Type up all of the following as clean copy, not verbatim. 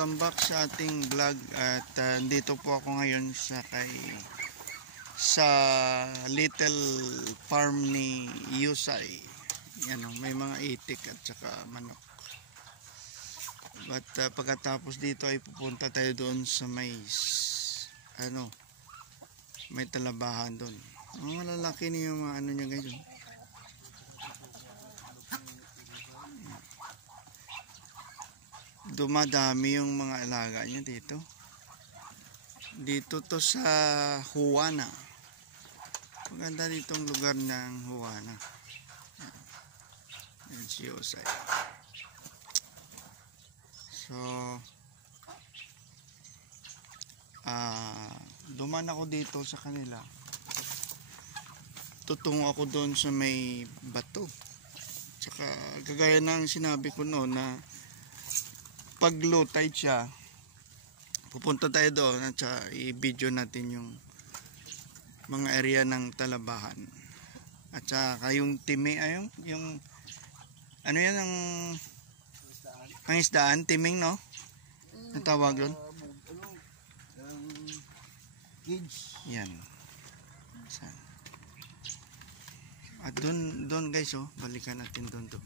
welcome back sa ating vlog at dito po ako ngayon sa little farm ni Yusay. Yan, may mga itik at saka manok. But pagkatapos dito ay pupunta tayo doon sa may talabahan doon. Ang malalaki niya yung mga niya guys. Dumadami yung mga alaga niya dito. Dito to sa Juana. Maganda ditong lugar ng Juana. Yan si Yusay. So duman ako dito sa kanila. Tutungo ako doon sa may bato. Tsaka kagaya ng sinabi ko noon na pag low tide siya, pupunta tayo doon at i-video natin yung mga area ng talabahan. At saka yung timing, yung ano yan ang isdaan, timing, no? Ang tawag doon? Yan. At doon guys, balikan natin doon to.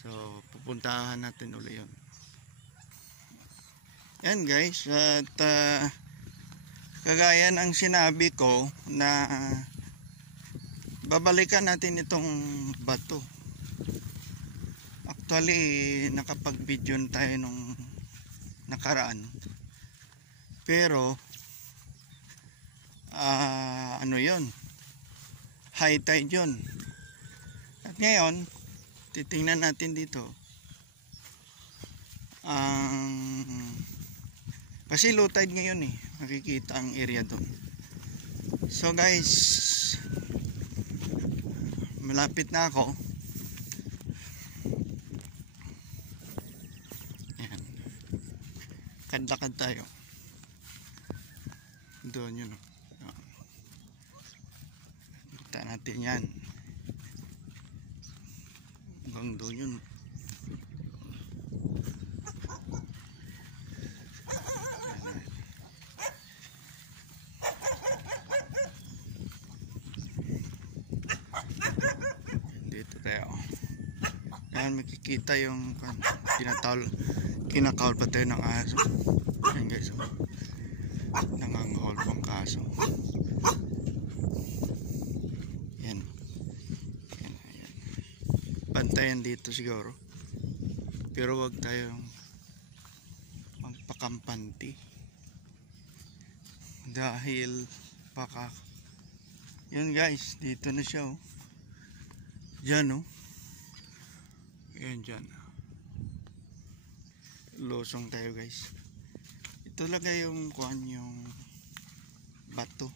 So, pupuntahan natin ulit yun. Yan guys, at kagaya ng sinabi ko na babalikan natin itong bato. Actually, nakapag-video tayo nung nakaraan. Pero, yun, high tide yun. At ngayon, titingnan natin dito kasi low tide ngayon makikita ang area doon. So guys, malapit na ako. Ayan, kadlakad tayo doon yun. Kita natin yan hanggang doon yun. Dito tayo. Yan, makikita yung kinakawal pa tayo ng aso. Yan guys, nangangahol pang kaso. Bantayan dito siguro, pero wag tayong magpakampanti dahil yan guys, dito na siya dyan yan dyan, losong tayo guys. Ito lagay yung yung bato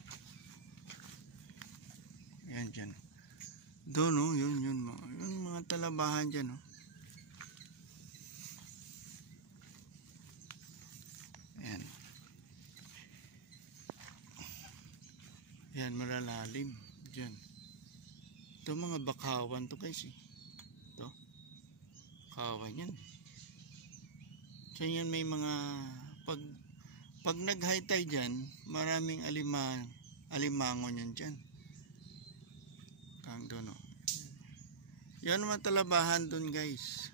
yan dyan doon yun mga talabahan dyan yan malalalim dyan. Ito mga bakawan to guys ito bakawan yan. So yan may mga pag nag high tide dyan, maraming alimangon yan dyan kang doon yan mga talabahan doon guys.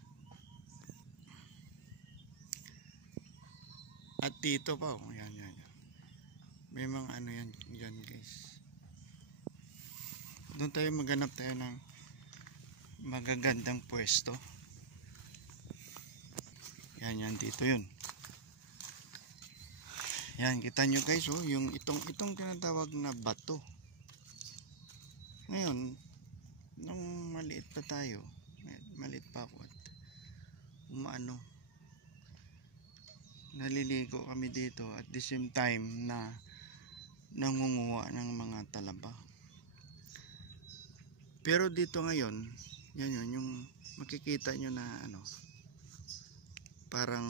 At dito pa yan may mga yan guys. Doon tayo maghanap tayo ng magagandang pwesto. Yan dito yun. Yan, kita nyo guys yung itong tinatawag na bato. Ngayon, nung maliit pa tayo, maliit pa ako at naliligo kami dito at the same time na nangunguha ng mga talaba. Pero dito ngayon, yan yung makikita nyo na parang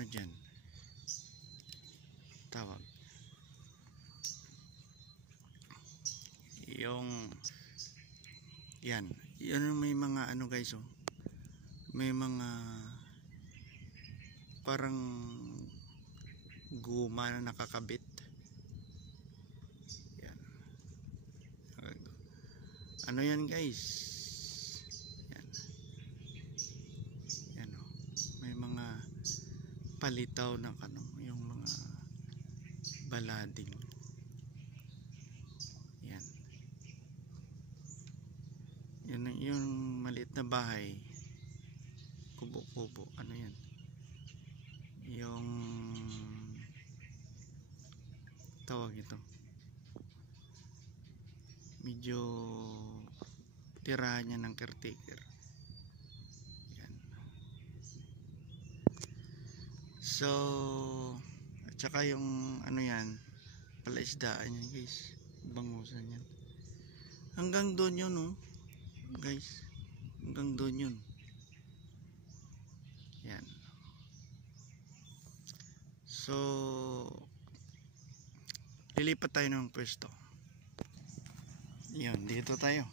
dyan tawag yung yan Yan ang may mga ano guys, oh. May mga parang guma na nakakabit. Yan. Ano yan guys? Yan. Yan, oh. May mga palitaw na ano, yung mga balading. Yan. Yan yung maliit na bahay. Kubo-kubo. Ano yan? Yung tawag ito. Medyo tirahan niya ng caretaker. Yan. So, at saka yung ano yan, palaisdaan yan guys. Bangusan yan. Hanggang doon yun, oh. Guys. Hanggang doon yun. Yan. So, lilipat tayo ng pwesto. Yan, dito tayo.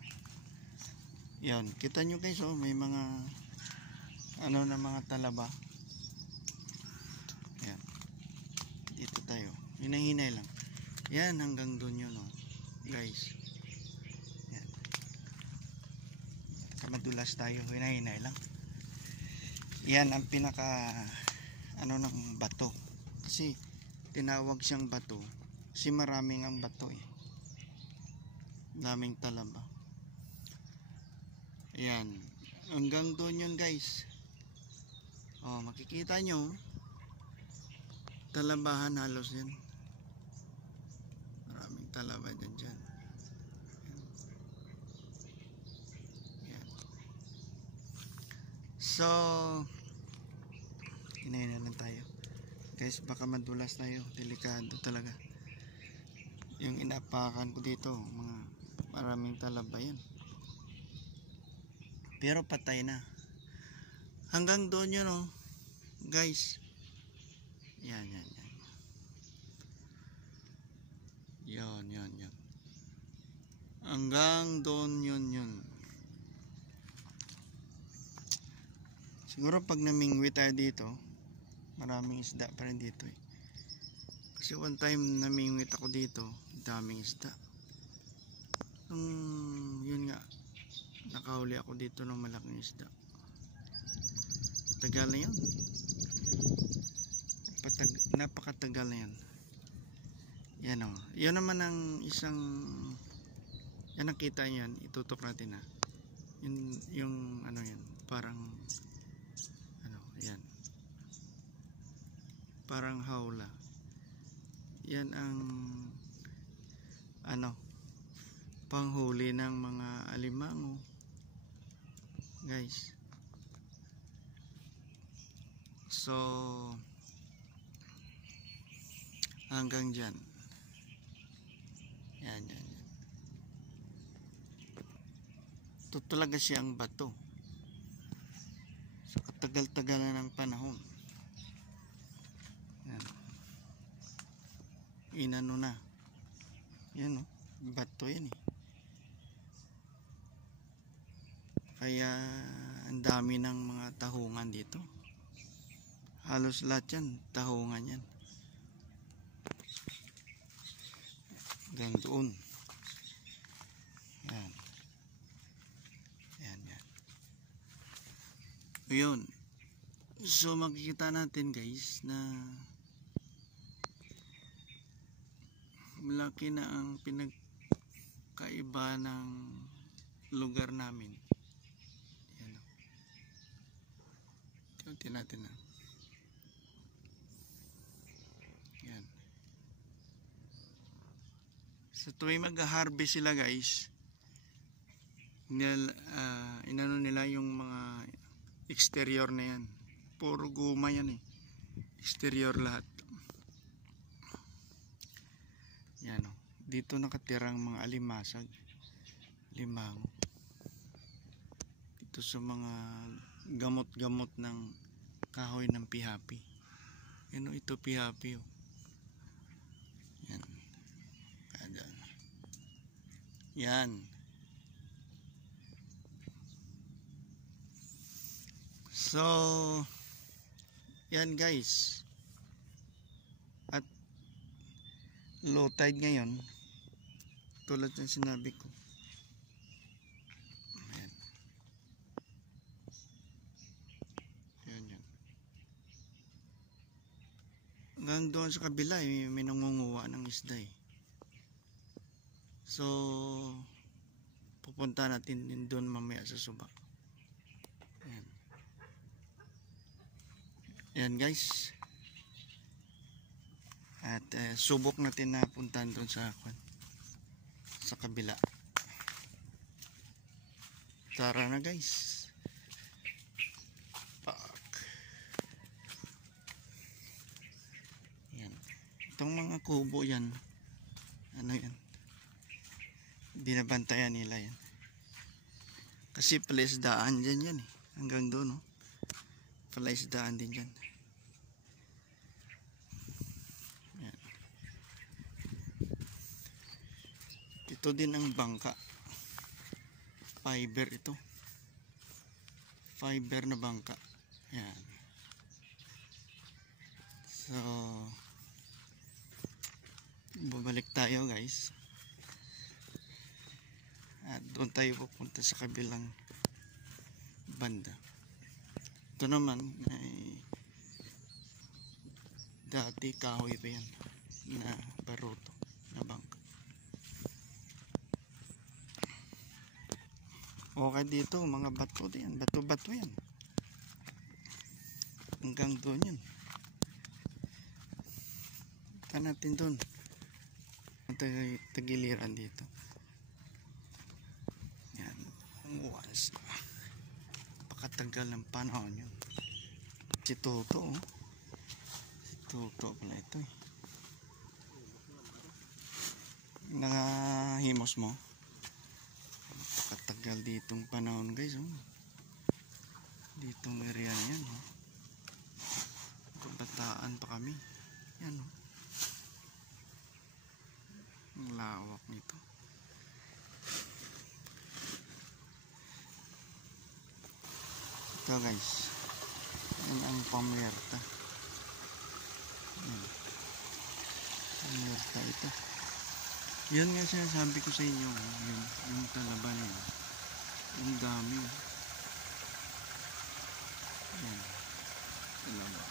Yan, kita nyo guys, oh, may mga ano na mga talaba. Yan. Dito tayo. Hinahinay lang. Yan, hanggang doon yun, oh. Guys. Yan. Kamadulas tayo. Hinahinay lang. Yan ang pinaka ano ng bato. Kasi tinawag siyang bato. Kasi maraming ang bato eh. Daming talaba. Yan. Hanggang doon yun guys. Oh, makikita nyo. Talabahan halos yan. Maraming talaba dyan. Yan. So, hinahinay lang tayo. Guys, baka madulas tayo. Delikado talaga. Yung inapakan ko dito, mga maraming talaba yan. Pero patay na. Hanggang doon yun, oh. Guys. Yan. Yan. Hanggang doon yun. Siguro pag namingwi tayo dito, maraming isda pa rin dito eh. Kasi one time namingwit ako dito, daming isda. Yun nga, nakahuli ako dito ng malaking isda. Tagal na yun. Napakatagal na yan. Yan o. Yan naman ang isang, yan nakita nyo yan, itutok natin ha. Yung ano yan, parang ano, yan. Parang hawla. Yan ang ano, panghuli ng mga alimango. Guys. So, hanggang dyan. Yan. Ito talaga siyang bato. Sa katagal-tagal na ng panahon. Yan. Inano na. Yan o. Bato yan eh. Kaya ang dami ng mga tahungan dito. Halos lahat yan. Tahungan yan. Doon. Yan. Ayun. So makikita natin guys na malaki na ang pinagkaiba ng lugar namin. Yan. Tingnan natin na. Yan. Sa tuwing mag-harvest sila guys, inano nila yung mga exterior na yan. Puro guma yan eh. Exterior lahat. Yan o. Dito nakatirang mga alimasag. Limango. Dito sa mga gamot-gamot ng kahoy ng pihapi. Yan o, ito pihapi o. Yan. Yan. So, yan guys. At low tide ngayon. Tulad ng sinabi ko. Ayan. Yan. Hanggang doon sa kabila, may nangunguha ng isda eh. So, pupunta natin din doon mamaya sa suba. Ayan. Ayan guys. At subok natin na puntahan doon sa kabila. Tara na guys. Pak. Ayan. Itong mga kubo yan. Ano yan? Binabantayan nila yan. Kasi palaisdaan dyan yan eh. Hanggang doon no. Palaisdaan din dyan. Ayan. Ito din ang bangka. Fiber ito. Fiber na bangka. Ayan. So, babalik tayo guys. At doon tayo pupunta sa kabilang banda. Ito naman ay dati kahoy pa yan na baruto na bangka. Okay dito mga bato din. Bato-bato yan. Hanggang doon yun. Punta natin doon. Tagiliran dito. Once pakatagal ng panahon yun. Si Toto si Toto pala ito eh. Nakahimos mo pakatagal ditong panahon guys oh. Ditong area yan oh. Kabataan pa kami yan oh. Ang lawak nito. Ito guys, yan ang pamerta. Pamerta ito. Yan nga sinasabi ko sa inyo, yung talaba na yun. Ang dami. Yan, talaba.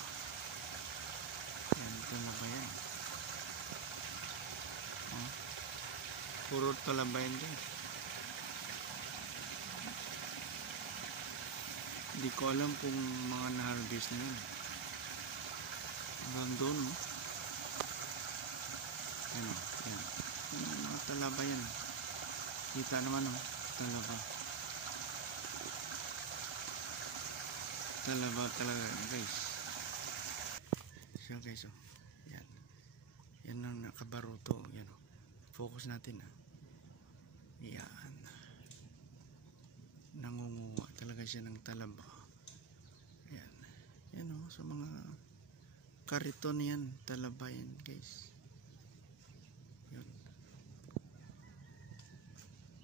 Yan, talaba yan. Puro talaba yan guys. Hindi ko alam kung mga na-harvest na yun. Hanggang doon, no? Ano, yan. Yan, mga talaba yan. Kita naman, no? Talaba. Talaba talaga, guys. So, guys, oh. Yan. Yan ang nakabaruto. Yan, oh. Focus natin, ha. Yan. Nangunguha talaga siya ng talaba. Yan. Yan o, sa mga kariton yan, talaba yan guys. Yan.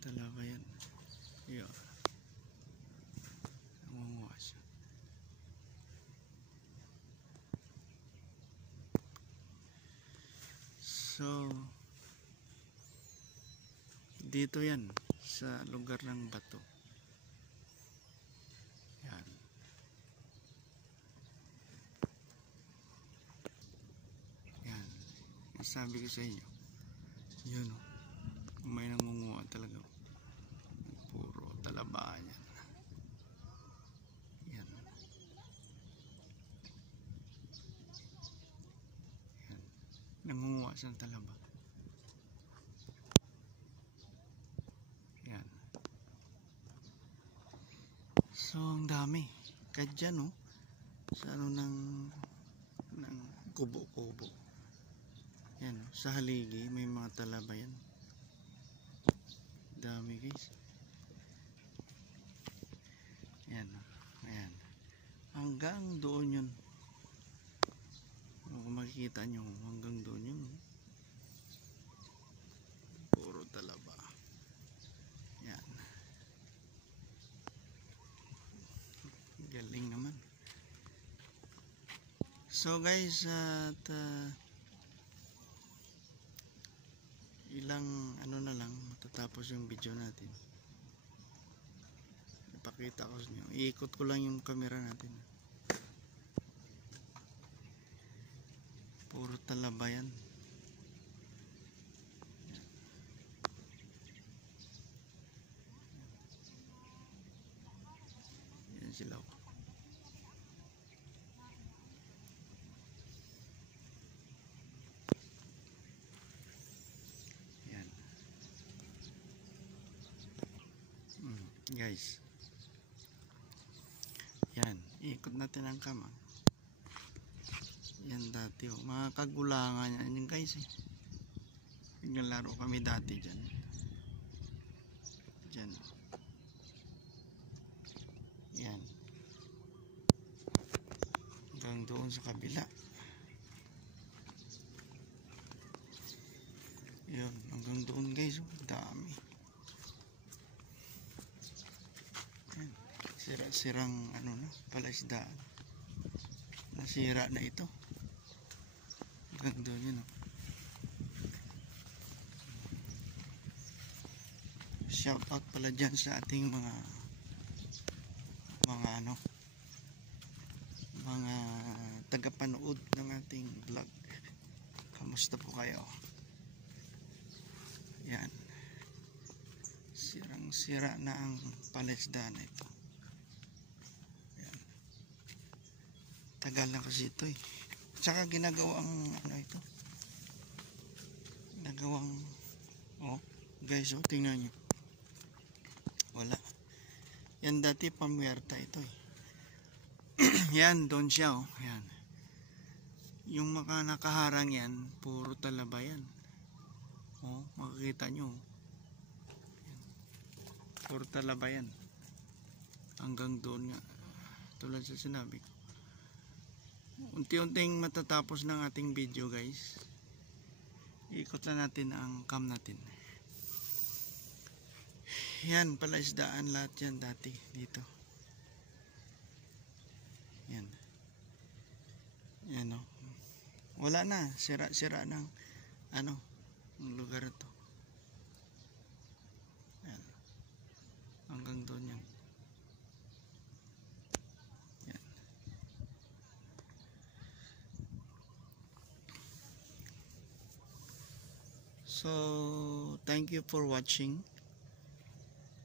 Talaba yan. Yan. Nangunguha siya. So, dito yan, sa lugar ng bato. Sabi ko sa inyo yun o, may nangunguha talaga puro talaba yan. Yan. Nangunguha siya ng talaba. Yan. So ang dami kahit dyan o, sa ano ng kubo-kubo. Yan, sa haligi may mga talaba yan. Dami guys. Yan, ayan. Hanggang doon yun. Kung makikita nyo, hanggang doon yun. Puro talaba. Yan. Galing naman. So guys, at ilang ano na lang matatapos yung video natin. Ipakita ko sa inyo. Iikot ko lang yung camera natin. Puro talaba yan. Yan sila. Yan. Guys. Yan. Iikot natin ang kama. Yan dati oh. Mga kagulangan yan guys eh. Naglalaro kami dati dyan. Dyan. Yan. Hanggang doon sa kabila. Yan. Hanggang doon guys oh. Dami. Yan. Sira-sirang ano na. Palaisdaan. Nasira na ito. Hanggang doon yun oh. Shout out pala dyan sa ating mga ano, mga tagapanood ng ating vlog. Kamusta po kayo? Yan. Sirang sira na ang palaisdaan na ito. Yan. Tagal na kasi ito eh. Tsaka ginagawang ano ito. Ginagawang oh guys oh, tingnan nyo. Wala. Yan dati pamwerta ito eh. Yan, doon siya oh. Yan. Yung mga nakaharang yan, puro talaba yan. Oh, makikita nyo. Yan. Puro talaba yan. Hanggang doon nga. Tulad sa sinabi ko. Unti-unting matatapos ng ating video guys. Iikot na natin ang cam natin. Yan, palaisdaan lahat yan dati dito. Yan. Yan o. Wala na. Sira-sira ng ano, ang lugar ito. Yan. Hanggang doon yan. Yan. So, thank you for watching.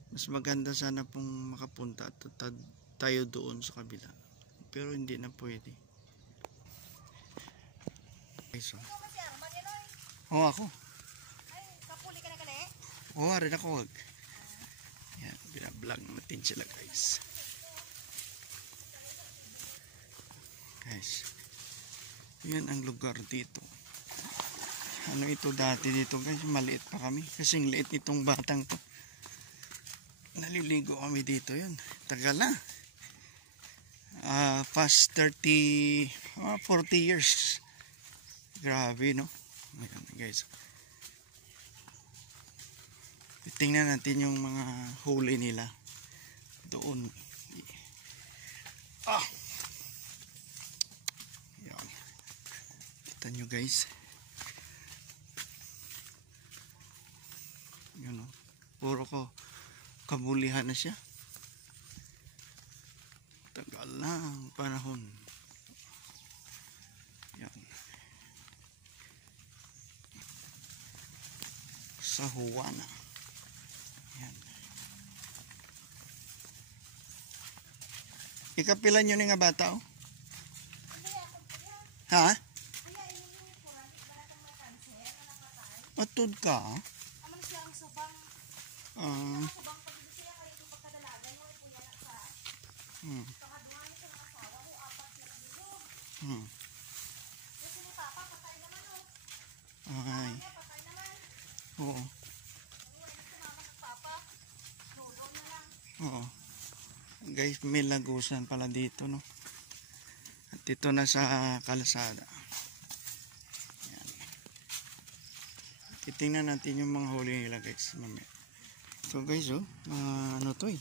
Mas maganda sana pong makapunta at tayo doon sa kabila. Pero hindi na pwede. Okay, so. Oo, ako. Ay, kapuli ka na kali? Oo, rin ako. Yan, binablog natin sila guys. Guys. Yan ang lugar dito. Ano ito dati dito guys? Maliit pa kami. Kasing liit itong batang to. Naliligo kami dito yun. Tagal na. Past 40 years. Grabe no. Ayan guys. Tingnan natin yung mga huli nila. Doon. Ayan. Kita nyo guys. Yun no. Puro ko kabulihan na siya. Tagal na ang panahon. Yan. Sa Juana. Yan. Ikapilan nyo nga bata oh. Ha? Matod ka? Aman siya ang subang. Subang pag-ibig kayo itong pagkadalagan mo. Ipuya na sa pakaduhan sa mga asawa ko. Apat na bilog. Kasi ni Papa, patay naman oh. Ay. Patay naman. Oo. Ano si Mama sa Papa? Lulo na lang. Oo. Guys, may lagusan pala dito no. At ito na sa kalsada. Yan. Titingnan natin yung mga huli nila guys mamaya. So guys oh, ano to eh.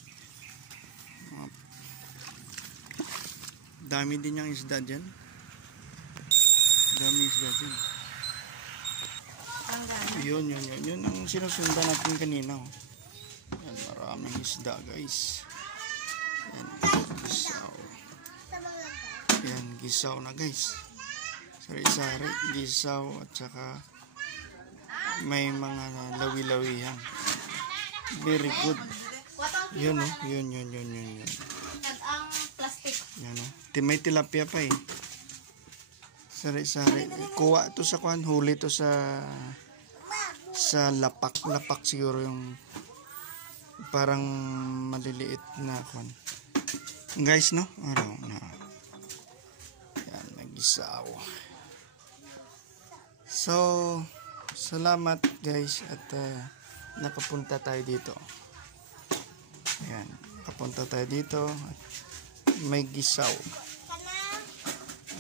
Dami din yung isda dyan. maraming isda dyan. Ang gana. Yun ang sinusundan natin kanina. Oh. Yan, maraming isda guys. Yan, gisaw. Yan, gisaw na guys. Sari-sari, gisaw at saka may mga lawi-lawihan. Very good. Yun oh, yun. Ang plastic. Yan oh. May tilapia pa eh. Sari-sari. Kuha to sa kuhan, huli to sa lapak. Lapak siguro yung parang maliliit na kuhan. Guys, no? Araw na. Yan, nag-isaw. So, salamat guys at nakapunta tayo dito. Ayan, nakapunta tayo dito. May gisaw.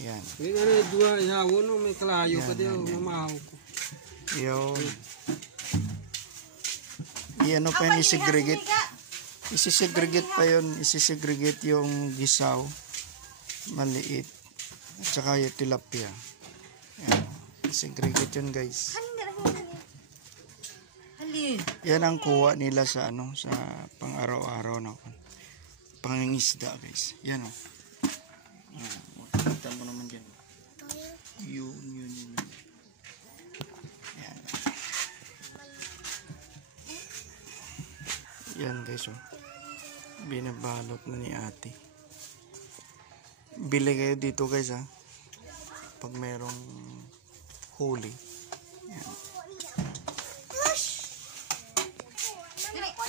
Ayan. May ano, dua yawo no, may kalayo pa din, mamahaw ko. Yun. Iano pa yun, isegregate. Isisegregate pa yun. Isisegregate yung gisaw. Maliit. At saka yung tilapia. Ayan. Isegregate yun guys. Yan ang kuha nila sa ano, sa pang-araw-araw na pangingisda guys. Yan o. Kita mo naman dyan. Yun. Yan. Yan guys oh. Binabalot na ni ate. Bili kayo dito guys ha. Pag merong huli. Yan.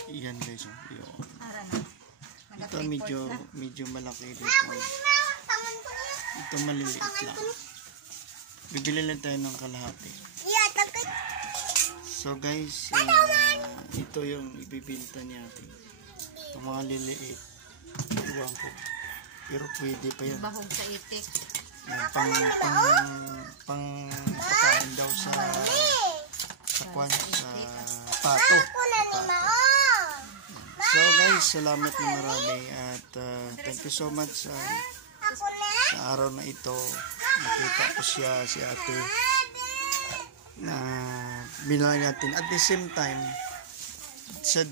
Yan guys oh. Yun. Ito medyo malaki dito. Ito maliliit lang. Bibili lang tayo ng kalahati. So guys, ito yung ibibinta niya natin. Ito mga liliit. Iwan ko. Pero pwede pa yan. Bahog sa itik. Pang pakain daw sa pato. So guys, salamat na marami at thank you so much sa araw na ito. Nakita ko si ate na binalay natin. At the same time,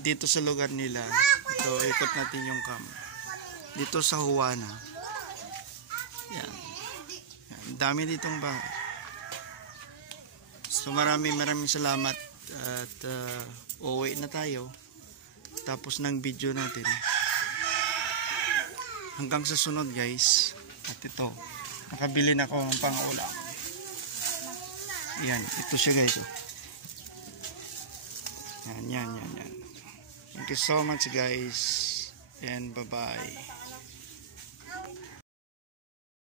dito sa lugar nila, ito, ikot natin yung camp. Dito sa Juana. Yan. Dami ditong bahay. So maraming salamat at uuwi na tayo. Tapos ng video natin. Hanggang sa sunod guys. At ito, nakabili na ako ng pang-ulam. Yan, ito siya guys. Oh. Yan. Thank you so much guys. And bye-bye.